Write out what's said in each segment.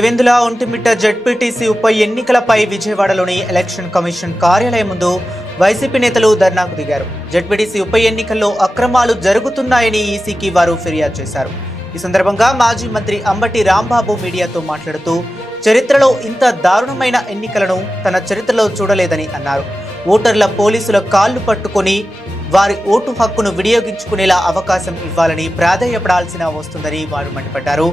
Pulivendula Vontimitta ZPTC ఉప ఎన్నికలపై విజయవాడలోని ఎలక్షన్ కమిషన్ కార్యాలయం ముందు వైసీపీ నేతలు ధర్నాకు దిగారు. జెడ్పీటీసీ ఉప ఎన్నికల్లో అక్రమాలు జరుగుతున్నాయని ఈసీకి వారు ఫిర్యాదు చేశారు. ఈ సందర్భంగా మాజీ మంత్రి అంబటి రాంబాబు మీడియాతో మాట్లాడుతూ చరిత్రలో ఇంత దారుణమైన ఎన్నికలను తన చరిత్రలో చూడలేదని అన్నారు. ఓటర్ల పోలీసుల కాళ్లు పట్టుకొని వారి ఓటు హక్కును వినియోగించుకునేలా అవకాశం ఇవ్వాలని ప్రాధేయపడాల్సిన వస్తుందని వారు మండిపడ్డారు.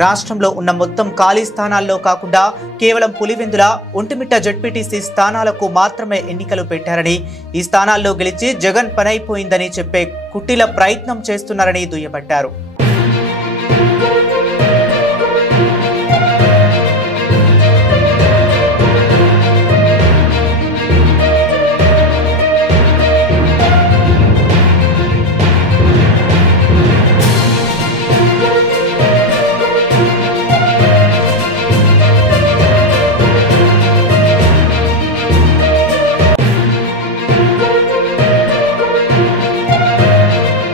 రాష్ట్రంలో ఉన్న మొత్తం ఖాళీ స్థానాల్లో కాకుండా కేవలం పులివెందుల ఒంటిమిట్ట జెడ్పీటీసీ స్థానాలకు మాత్రమే ఎన్నికలు పెట్టారని, ఈ స్థానాల్లో గెలిచి జగన్ పనైపోయిందని చెప్పే కుటిల ప్రయత్నం చేస్తున్నారని దుయ్యబట్టారు.